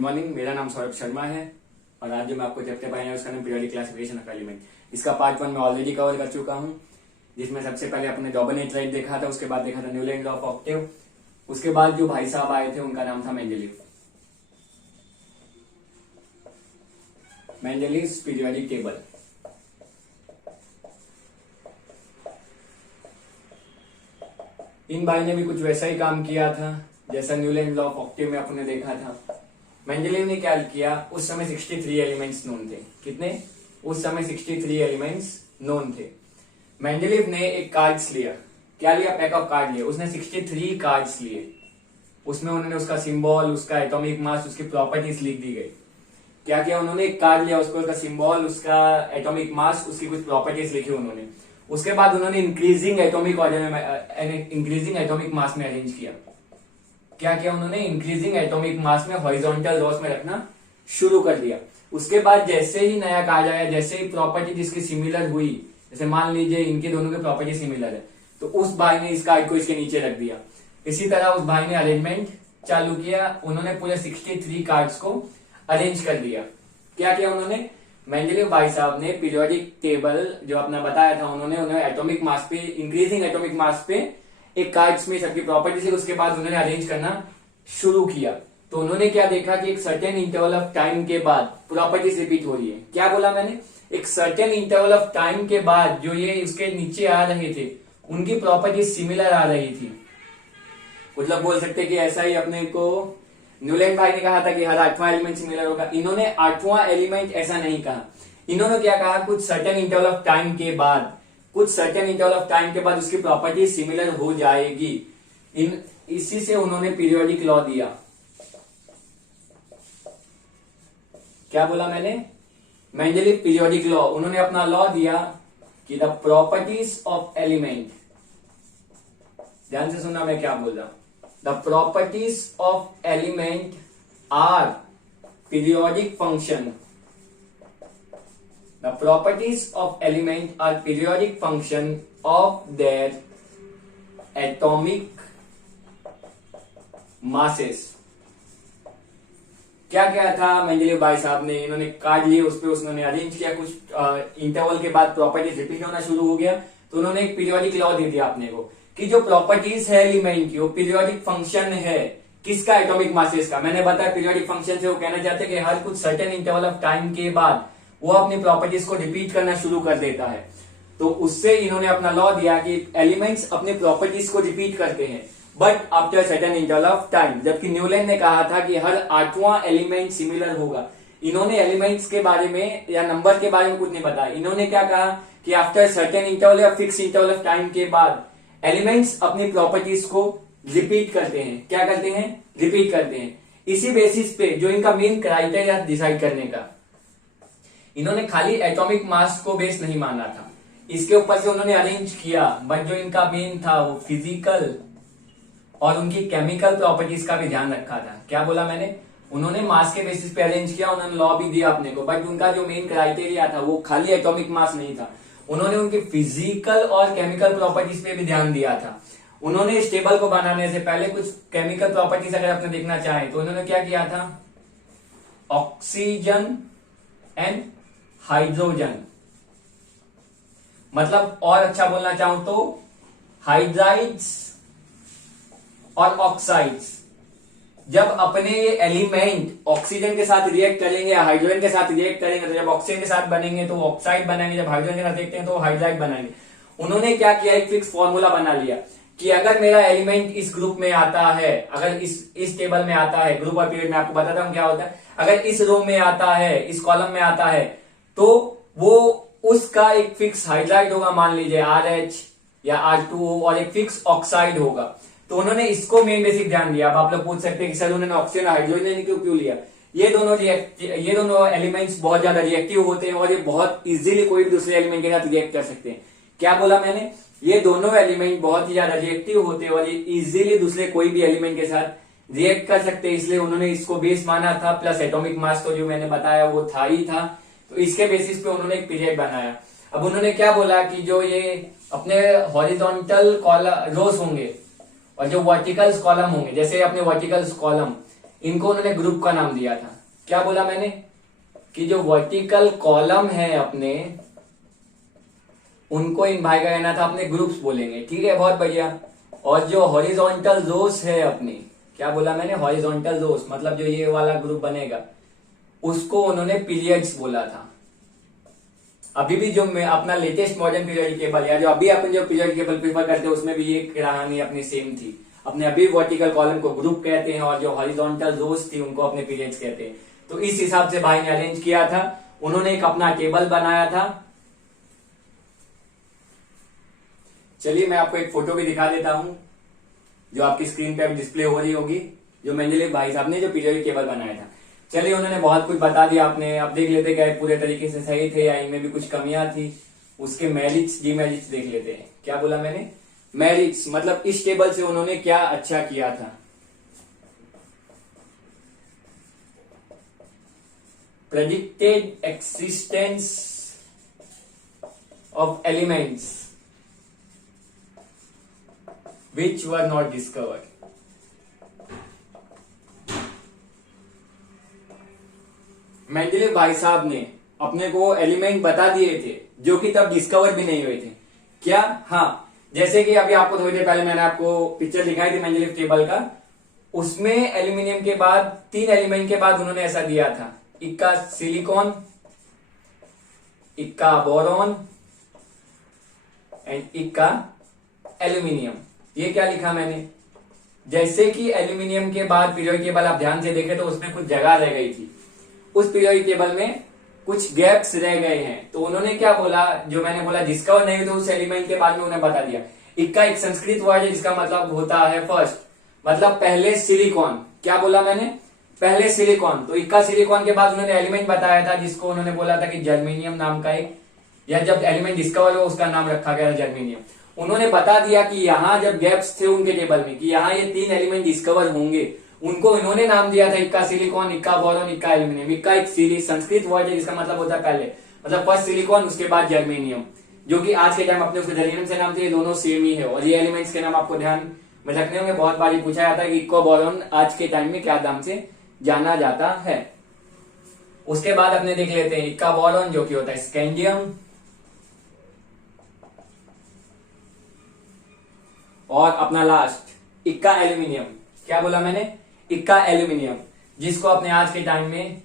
Good morning, मेरा नाम सौरभ शर्मा है और आज जो मैं आपको चैप्टर पढ़ाया उसका नाम पीरियोडिक क्लासिफिकेशन ऑफ एलिमेंट। इसका पार्ट 1 में ऑलरेडी कवर कर चुका हूं, जिसमें सबसे पहले अपने डॉबनेट राइट देखा था, उसके बाद देखा था न्यूलैंड लॉ ऑफ ऑक्टेव, उसके बाद जो भाई साहब आए थे उनका नाम था मेंडेलीव्स पीरियोडिक टेबल। इन भाई ने भी कुछ वैसा ही काम किया था जैसा न्यूलैंड लॉ ऑफ ऑक्टेव में अपने देखा था। मेंडेलीव ने क्या किया, उस समय 63 एलिमेंट्स नोन थे। कितने? उस समय 63 एलिमेंट्स नोन थे। मेंडेलीव ने एक कार्ड्स लिया। क्या लिया? पैक ऑफ कार्ड लिया। उसने 63 कार्ड्स लिए। उसमें उन्होंने उसका सिंबल, उसका एटॉमिक मास, उसकी प्रॉपर्टीज लिख दी गई। क्या किया उन्होंने? एक कार्ड लिया, उसको उसका सिंबल, उसका एटॉमिक मास, उसकी कुछ प्रॉपर्टीज लिखी उन्होंने। उसके बाद उन्होंने इंक्रीजिंग एटॉमिक मास में अरेंज किया। क्या किया उन्होंने? इंक्रीजिंग एटॉमिक मास में हॉरिजॉन्टल रॉस में रखना शुरू कर दिया। उसके बाद जैसे ही नया कार्ड आया, जैसे ही प्रॉपर्टी जिसकी सिमिलर हुई, जैसे मान लीजिए इनके दोनों की प्रॉपर्टी सिमिलर है, तो उस भाई ने इस कार्ड को इसके नीचे रख दिया। इसी तरह उस भाई ने अरेंजमेंट चालू किया। उन्होंने पूरे 63 कार्ड्स को अरेंज कर दिया। क्या किया उन्होंने? मेंडेलीव भाई साहब ने पीरियोडिक टेबल जो अपना बताया था, उन्होंने एटॉमिक मास पे, इंक्रीजिंग एटॉमिक मास पे एक कार्ड्स में सबकी प्रॉपर्टी से, उसके बाद उन्होंने अरेंज करना शुरू किया। तो उन्होंने क्या देखा कि एक सर्टेन इंटरवल ऑफ टाइम के बाद प्रॉपर्टीज रिपीट हो रही है। क्या बोला मैंने? एक सर्टेन इंटरवल ऑफ टाइम के बाद जो ये उसके नीचे आ रहे थे, उनकी प्रॉपर्टीज सिमिलर आ रही थी। मतलब बोल सकते कि ऐसा ही अपने को न्यूलैंड भाई ने कहा था कि हर 8वां एलिमेंट सिमिलर होगा। इन्होंने 8वां एलिमेंट ऐसा नहीं कहा। इन्होंने क्या कहा? कुछ सर्टेन इंटरवल ऑफ टाइम के बाद, उसकी प्रॉपर्टी सिमिलर हो जाएगी। इसी से उन्होंने पीरियोडिक लॉ दिया। क्या बोला मैंने? Mendeleev periodic law. उन्होंने अपना लॉ दिया कि द प्रॉपर्टीज ऑफ एलिमेंट, ध्यान से सुनना मैं क्या बोल रहा हूं, the properties of element are periodic function. The properties of element are periodic function of their atomic masses। क्या क्या था मेंडेलीव भाई साहब ने? इन्होंने कार्ड लिए, उस पर उन्होंने अरेंज किया। कुछ इंटरवल के बाद प्रॉपर्टीज रिपीट होना शुरू हो गया, तो उन्होंने एक पीरियोडिक लॉ दे दिया अपने को कि जो प्रॉपर्टीज है एलिमेंट की, वो पीरियोडिक फंक्शन है। किसका? एटॉमिक मासेस का। मैंने बताया पीरियोडिक फंक्शन से वो कहना चाहते हैं कि हर कुछ सर्टेन इंटरवल ऑफ टाइम के बाद वो अपनी प्रॉपर्टीज को रिपीट करना शुरू कर देता है। तो उससे इन्होंने अपना लॉ दिया कि एलिमेंट्स अपने प्रॉपर्टीज को रिपीट करते हैं, but after certain interval of time. जबकि न्यूलैंड ने कहा था कि हर 8वां एलिमेंट सिमिलर होगा। इन्होंने एलिमेंट्स के बारे में या नंबर के बारे में कुछ नहीं बताया। इन्होंने क्या कहा कि आफ्टर सर्टेन इंटरवल या फिक्स इंटरवल ऑफ टाइम के बाद एलिमेंट्स अपनी प्रॉपर्टीज को रिपीट करते हैं। क्या करते हैं? रिपीट करते हैं। इसी बेसिस पे जो इनका मेन क्राइटेरिया डिसाइड करने का, इन्होंने खाली एटॉमिक मास को बेस नहीं माना था, इसके ऊपर से उन्होंने अरेंज किया। बट जो इनका मेन था वो फिजिकल और उनकी केमिकल प्रॉपर्टीज का भी ध्यान रखा था। क्या बोला मैंने? उन्होंने मास के बेसिस पे अरेंज किया, उन्होंने लॉ भी दिया अपने को, बट उनका जो मेन क्राइटेरिया था वो खाली एटॉमिक मास नहीं था। उन्होंने उनकी फिजिकल और केमिकल प्रॉपर्टीज पे भी ध्यान दिया था। उन्होंने इस टेबल को बनाने से पहले कुछ केमिकल प्रॉपर्टीज अगर आपने देखना चाहे तो उन्होंने क्या किया था? ऑक्सीजन एंड हाइड्रोजन, मतलब और अच्छा बोलना चाहूं तो हाइड्राइड्स और ऑक्साइड्स। जब अपने ये एलिमेंट ऑक्सीजन के साथ रिएक्ट करेंगे या हाइड्रोजन के साथ रिएक्ट करेंगे, तो जब ऑक्सीजन के साथ बनेंगे तो ऑक्साइड बनाएंगे, जब हाइड्रोजन के साथ देखते हैं तो हाइड्राइड बनाएंगे। उन्होंने क्या किया? एक फिक्स फॉर्मूला बना लिया कि अगर मेरा एलिमेंट इस ग्रुप में आता है, अगर इस टेबल में आता है, ग्रुप और पीरियड में आपको बताता हूं क्या होता है, अगर इस रो में आता है, इस कॉलम में आता है, तो वो उसका एक फिक्स हाइड्राइड होगा, मान लीजिए RH या R2O, और एक फिक्स ऑक्साइड होगा। तो उन्होंने इसको मेन बेसिक ध्यान दिया। अब आप लोग पूछ सकते हैं कि सर उन्होंने ऑक्सीजन और हाइड्रोजन क्यों लिया? ये दोनों एलिमेंट्स बहुत ज्यादा रिएक्टिव होते हैं और ये बहुत इजीली कोई भी दूसरे एलिमेंट के साथ रिएक्ट कर सकते हैं। क्या बोला मैंने? ये दोनों एलिमेंट बहुत ही ज्यादा रिएक्टिव होते हैं और ये इजीली दूसरे कोई भी एलिमेंट के साथ रिएक्ट कर सकते हैं, इसलिए उन्होंने इसको बेस माना था। प्लस एटॉमिक मास तो जो मैंने बताया वो था ही था, तो इसके बेसिस पे उन्होंने एक पीरियड बनाया। अब उन्होंने क्या बोला कि जो ये अपने हॉरिजॉन्टल रोज होंगे और जो वर्टिकल्स कॉलम होंगे, जैसे अपने वर्टिकल्स कॉलम, इनको उन्होंने ग्रुप का नाम दिया था। क्या बोला मैंने कि जो वर्टिकल कॉलम है अपने, उनको इन भाई का कहना था अपने ग्रुप्स बोलेंगे। ठीक है, बहुत बढ़िया। और जो हॉरिजॉन्टल रोस है अपनी, क्या बोला मैंने, हॉरिजॉन्टल रोस मतलब जो ये वाला ग्रुप बनेगा, उसको उन्होंने पीरियड्स बोला था। अभी भी जो अपना लेटेस्ट मॉडर्न पीरियड टेबल या जो अभी अपन जो पीरियड टेबल प्रिफर करते हैं उसमें भी ये कहानी अपनी सेम थी। अपने अभी वर्टिकल कॉलम को ग्रुप कहते हैं और जो हॉरिजॉन्टल रोस थी उनको अपने पीरियड्स कहते हैं। तो इस हिसाब से भाई ने अरेंज किया था। उन्होंने एक अपना टेबल बनाया था। चलिए मैं आपको एक फोटो भी दिखा देता हूं जो आपकी स्क्रीन पे अभी डिस्प्ले हो रही होगी, जो मेंडलीव भाई साहब ने जो पीरियोडिक टेबल बनाया था। चलिए उन्होंने बहुत कुछ बता दिया आपने। अब देख लेते क्या पूरे तरीके से सही थे या इनमें भी कुछ कमियां थी। उसके मेरिट्स डिमेरिट्स देख लेते हैं। क्या बोला मैंने, मेरिट्स मतलब इस टेबल से उन्होंने क्या अच्छा किया था। Predicted existence of elements which were not discovered. Mendeleev भाई साहब ने अपने को एलिमेंट बता दिए थे जो कि तब डिस्कवर भी नहीं हुए थे। क्या, हाँ, जैसे कि अभी आपको थोड़ी देर पहले मैंने आपको पिक्चर दिखाई थी मेंडलीव टेबल का, उसमें एल्यूमिनियम के बाद 3 एलिमेंट के बाद उन्होंने ऐसा दिया था, इक्का सिलिकॉन, इक्का बोरॉन एंड इक्का एल्यूमिनियम। ये क्या लिखा मैंने, जैसे कि एल्यूमिनियम के बाद पीरियोडिक टेबल आप ध्यान से देखें तो उसमें कुछ जगह रह गई थी, उस पीरियोडिक टेबल में कुछ गैप्स रह गए हैं। तो उन्होंने क्या बोला, जो मैंने बोला डिस्कवर नहीं तो उस एलिमेंट के बाद में उन्हें बता दिया। इक्का एक संस्कृत वर्ड है जिसका मतलब होता है फर्स्ट, मतलब पहले सिलिकॉन। क्या बोला मैंने, पहले सिलिकॉन। तो इक्का सिलिकॉन के बाद उन्होंने एलिमेंट बताया था जिसको उन्होंने बोला था कि जर्मेनियम नाम का एक, या जब एलिमेंट डिस्कवर हो उसका नाम रखा गया जर्मेनियम। उन्होंने बता दिया कि यहां जब गैप्स थे उनके टेबल में कि यहां ये 3 एलिमेंट डिस्कवर होंगे, उनको इन्होंने नाम दिया था इक्का सिलिकॉन, इक्का बोरॉन, इक्का एल्यूमिनियम। इक्का एक संस्कृत वर्ड है जिसका मतलब होता है पहले, मतलब फर्स्ट सिलिकॉन उसके बाद जर्मेनियम, जो कि आज के टाइम अपने उसको जर्मेनियम से नाम थे, ये दोनों सेम ही है। और ये एलिमेंट्स के नाम आपको ध्यान में रखने होंगे, बहुत बार पूछा जाता है कि इक्का बोरॉन आज के टाइम में क्या नाम से जाना जाता है। उसके बाद अपने देख लेते हैं इक्का बोरॉन जो कि होता है स्कैंडियम, और अपना लास्ट इक्का एल्यूमिनियम। क्या बोला मैंने, इक्का एल्यूमिनियम, जिसको अपने आज के टाइम में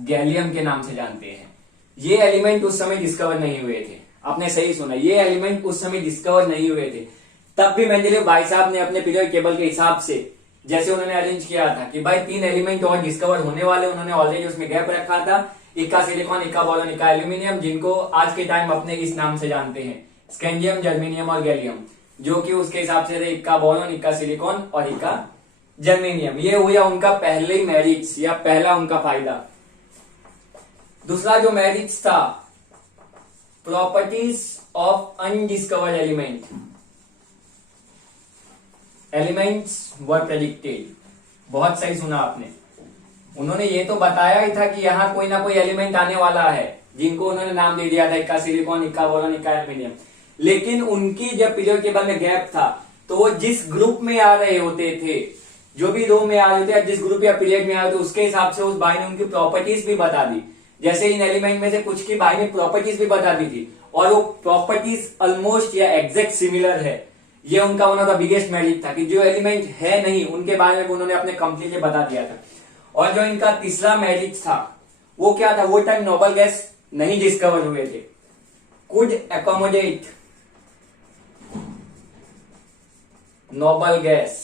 गैलियम के नाम से जानते हैं। ये एलिमेंट उस समय डिस्कवर नहीं हुए थे। आपने सही सुना, ये एलिमेंट उस समय डिस्कवर नहीं हुए थे। तब भी मेंडलीव भाई साहब ने अपने पीरियोडिक टेबल के हिसाब से जैसे उन्होंने अरेंज किया था कि भाई 3 एलिमेंट और डिस्कवर होने वाले, उन्होंने ऑलरेडी उसमें गैप रखा था, इक्का सिलिकॉन, इक्का बोरॉन, इक्का एल्यूमिनियम, जिनको आज के टाइम अपने इस नाम से जानते हैं, स्कैंडियम, जर्मेनियम और गैलियम, जो कि उसके हिसाब से थे इक्का बोरॉन, इक्का सिलिकॉन और इक्का जर्मेनियम। ये हुआ उनका पहले मेरिट्स या पहला उनका फायदा। दूसरा जो मेरिट्स था, properties of undiscovered element. Elements were predicted. बहुत सही सुना आपने। उन्होंने ये तो बताया ही था कि यहां कोई ना कोई एलिमेंट आने वाला है, जिनको उन्होंने नाम दे दिया था इक्का सिलिकॉन, इक्का बोरॉन, इक्का एल्यूमिनियम। लेकिन उनकी जब पीरियोडिक टेबल में गैप था तो वो जिस ग्रुप में आ रहे होते थे, जो भी रो में आ रहे थे, जिस ग्रुप या पीरियड में आ रहे थे, उसके हिसाब से उस भाई ने उनकी प्रॉपर्टीज भी बता दी। जैसे इन एलिमेंट में से कुछ की भाई ने प्रॉपर्टीज भी बता दी थी और वो प्रॉपर्टीज ऑलमोस्ट या एग्जैक्ट सिमिलर है। ये उनका one of the biggest merit था कि जो एलिमेंट है नहीं उनके बारे में उन्होंने अपने कंप्लीटली बता दिया था। और जो इनका तीसरा मेरिट था वो क्या था, वो टाइम नोबल गैस नहीं डिस्कवर हुए थे। Could accommodate noble gas.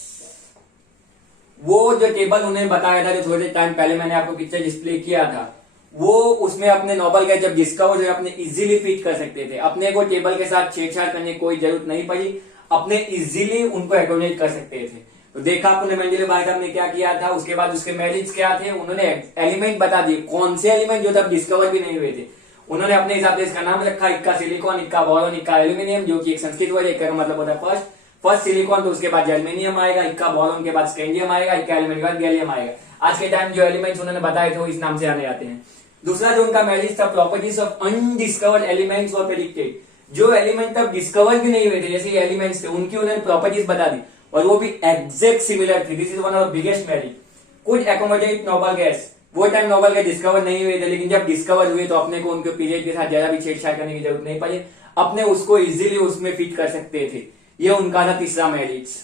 वो जो टेबल उन्हें बताया था, जो थोड़े टाइम पहले मैंने आपको पिक्चर डिस्प्ले किया था, वो उसमें अपने नोबल गैस जब डिस्कवर हुए अपने इजीली फिट कर सकते थे। अपने को टेबल के साथ छेड़छाड़ करने की कोई जरूरत नहीं पड़ी, अपने इजीली उनको एकोमोडेट कर सकते थे। तो देखा आपने मेंडलीव भाई साहब ने क्या किया था। उसके बाद उसके मेरिट्स क्या थे, उन्होंने एलिमेंट बता दिए, कौन से एलिमेंट जो तब डिस्कवर भी नहीं हुए थे। उन्होंने अपने हिसाब से इसका नाम रखा इक्का सिलिकॉन, इक्का बोरॉन, इक्का एल्यूमिनियम, जो कि एक संस्कृत वर्ड है। इक्का का मतलब होता है फर्स्ट सिलिकॉन, तो उसके बाद जर्मेनियम आएगा, इक्का बोरॉन के बाद स्कैंडियम आएगा, इक्का एल्यूमिनियम के बाद गैलियम आएगा। आज के टाइम जो एलिमेंट्स उन्होंने बताए थे वो इस नाम से आने जाते हैं। दूसरा जो उनका मेरिट था, properties of undiscovered elements were predicted. जो एलिमेंट तब डिस्कवर भी नहीं हुए थे, जैसे ये एलिमेंट्स थे, उनकी उन्होंने प्रॉपर्टीज बता दी और वो भी एग्जैक्ट सिमिलर थी। This is one of the biggest merit. Could accommodate noble gas. वो टाइम नोबल गैस डिस्कवर नहीं हुए थे, लेकिन जब डिस्कवर हुए तो अपने को उनके पीरियड के साथ जरा भी छेड़छाड़ करने की जरूरत नहीं पड़ी, अपने उसको इजीली उसमें फिट कर सकते थे। ये उनका था तीसरा मेरिट्स।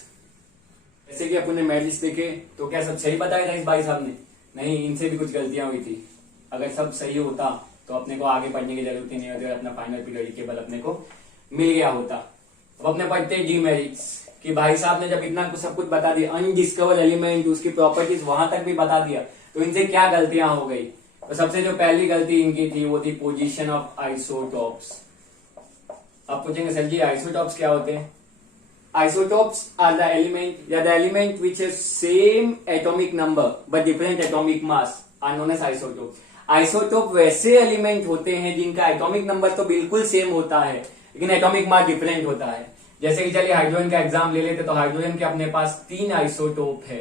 जैसे कि अपने मेरिट्स देखे तो क्या सब सही बताया था इस भाई साहब ने? नहीं, इनसे भी कुछ गलतियां हुई थी। अगर सब सही होता तो अपने को आगे पढ़ने की जरूरत ही नहीं होती और अपना फाइनल पीरियड टेबल अपने को मिल गया होता। अब अपने पढ़ते डीमेरिट्स कि भाई साहब ने जब इतना कुछ सब कुछ बता दिया, अनडिस्कवर्ड एलिमेंट उसकी प्रॉपर्टीज वहां तक भी बता दिया, तो इनसे क्या गलतियां हो गई? तो सबसे जो पहली गलती इनकी थी वो थी पोजीशन ऑफ आइसोटॉप्स। अब पूछेंगे सर जी आइसोटॉप्स क्या होते हैं? Isotopes are the element which has same atomic number but different atomic mass are known as isotope. Isotope वैसे एलिमेंट होते हैं जिनका एटॉमिक नंबर तो बिल्कुल सेम होता है लेकिन एटॉमिक मास डिफरेंट होता है। जैसे कि चलिए हाइड्रोजन का एग्जाम ले लेते तो हाइड्रोजन के अपने पास 3 आइसोटोप है,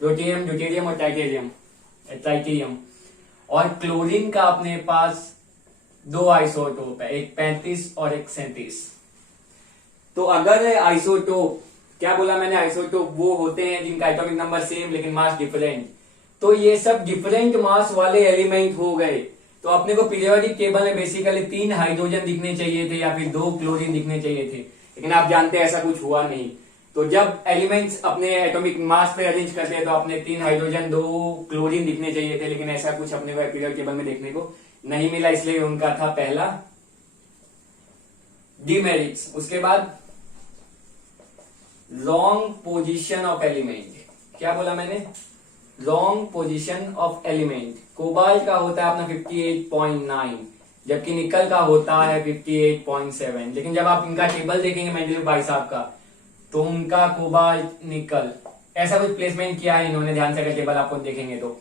प्लूटोनियम, ड्यूटेरियम और ट्राइटेरियम। और क्लोरीन का अपने पास 2 आइसोटोप है, एक 35 और एक 37। तो अगर आइसोटोप, क्या बोला मैंने, आइसोटोप वो होते हैं जिनका एटॉमिक नंबर सेम लेकिन मास डिफरेंट, तो ये सब डिफरेंट मास वाले एलिमेंट हो गए। तो अपने को पीरियोडिक टेबल में बेसिकली 3 हाइड्रोजन दिखने चाहिए थे या फिर 2 क्लोरीन दिखने चाहिए थे, लेकिन आप जानते हैं ऐसा कुछ हुआ नहीं। तो जब एलिमेंट्स अपने एटॉमिक मास पे अरेंज करते हैं तो अपने 3 हाइड्रोजन 2 क्लोरीन दिखने चाहिए थे, लेकिन ऐसा कुछ अपने को पीरियोडिक टेबल में देखने को नहीं मिला, इसलिए उनका था पहला डीमेरिट्स। उसके बाद रॉन्ग पोजीशन ऑफ एलिमेंट। क्या बोला मैंने? Wrong position of element. Cobalt का होता है अपना 58.9 जबकि निकल का होता है 58.7। लेकिन जब आप इनका टेबल देखेंगे मेंडेलीव भाई साहब का, तो उनका कोबाल्ट निकल ऐसा कुछ प्लेसमेंट किया है इन्होंने, ध्यान से अगर टेबल आपको देखेंगे तो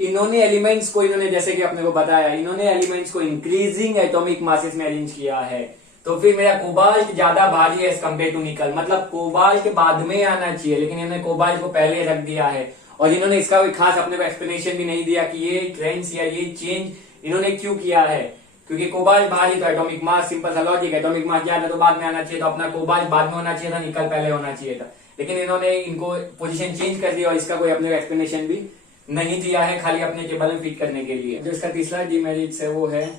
इन्होंने एलिमेंट्स को, इन्होंने जैसे कि अपने को बताया, इन्होंने एलिमेंट्स को इंक्रीजिंग एटॉमिक मासेस में अरेंज किया है। तो फिर मेरा कोबाल्ट ज्यादा भारी है एज कम्पेयर टू निकल, मतलब कोबाल्ट बाद में आना चाहिए, लेकिन इन्होंने कोबाल्ट को पहले रख दिया है। और इन्होंने इसका कोई खास अपने को एक्सप्लेनेशन भी नहीं दिया कि ये ट्रेंड्स या ये चेंज इन्होंने क्यों किया है। क्योंकि कोबाल्ट भारी तो एटॉमिक मास, सिंपल सा लॉजिक, एटॉमिक मास ज्यादा तो बाद में आना चाहिए, तो अपना कोबाल्ट बाद में होना चाहिए था, निकल पहले होना चाहिए था। लेकिन इन्होंने इनको पोजीशन चेंज कर दिया और इसका कोई अपने एक्सप्लेनेशन भी नहीं दिया है, खाली अपने टेबल में फिट करने के लिए। जो इसका तीसरा डीमेरिट्स है वो है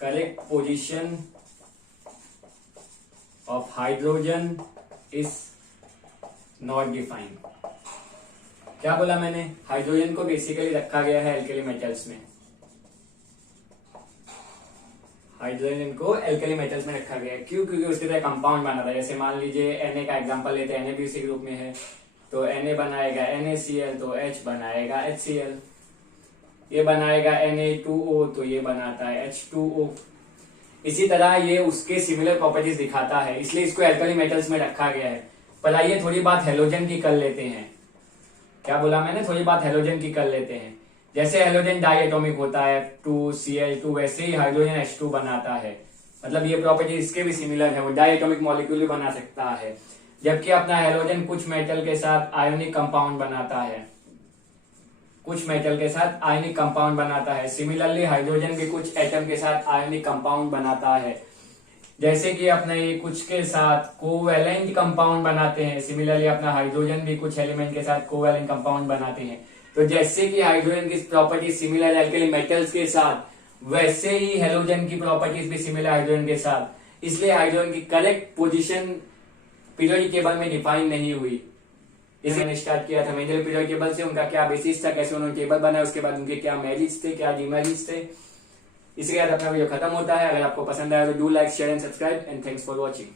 correct position of hydrogen is not defined. क्या बोला मैंने? हाइड्रोजन को बेसिकली रखा गया है एल्केली मेटल्स में, हाइड्रोजन को एल्केली मेटल्स में रखा गया है। क्यों? क्योंकि उसके तरह कंपाउंड बना था। जैसे मान लीजिए Na का एग्जांपल लेते हैं, Na भी उसी ग्रुप में है, तो Na बनाएगा NaCl तो H बनाएगा HCl, ये बनाएगा Na2O तो ये बनाता है H2O। इसी तरह ये उसके सिमिलर प्रॉपर्टीज दिखाता है, इसलिए इसको एल्कली मेटल्स में रखा गया है। पर आइए थोड़ी बात हेलोजन की कर लेते हैं। क्या बोला मैंने? थोड़ी बात हेलोजन की कर लेते हैं। जैसे हेलोजन डाई एटॉमिक होता है 2Cl2, वैसे ही हाइड्रोजन H2 बनाता है, मतलब ये प्रॉपर्टी इसके भी सिमिलर है, वो डाई एटॉमिक मॉलिक्यूल भी बना सकता है। जबकि अपना हेलोजन कुछ मेटल के साथ आयोनिक कंपाउंड बनाता है, कुछ मेटल के साथ आयनिक कंपाउंड बनाता है। सिमिलरली हाइड्रोजन भी कुछ एटम के साथ आयनिक कंपाउंड बनाता है। जैसे कि अपने ये कुछ के साथ कोवैलेंट कंपाउंड बनाते हैं, सिमिलरली अपना हाइड्रोजन भी कुछ एलिमेंट के साथ कोवैलेंट कंपाउंड बनाते हैं। तो जैसे कि हाइड्रोजन की प्रॉपर्टी सिमिलर एल्केली मेटल्स के साथ, वैसे ही हेलोजन की प्रॉपर्टीज भी सिमिलर हाइड्रोजन के साथ, इसलिए हाइड्रोजन की करेक्ट पोजीशन पीरियोडिक टेबल में डिफाइन नहीं हुई। इसे मैंने स्टार्ट किया था मेंडेलीव पीरियोडिक टेबल से, उनका क्या बेसिस था, कैसे उन्होंने टेबल बनाया, उसके बाद उनके क्या मेरिट्स थे, क्या डीमेरिट्स थे। इसके बाद अपना वीडियो खत्म होता है। अगर आपको पसंद आया तो do like, share and subscribe and thanks for watching.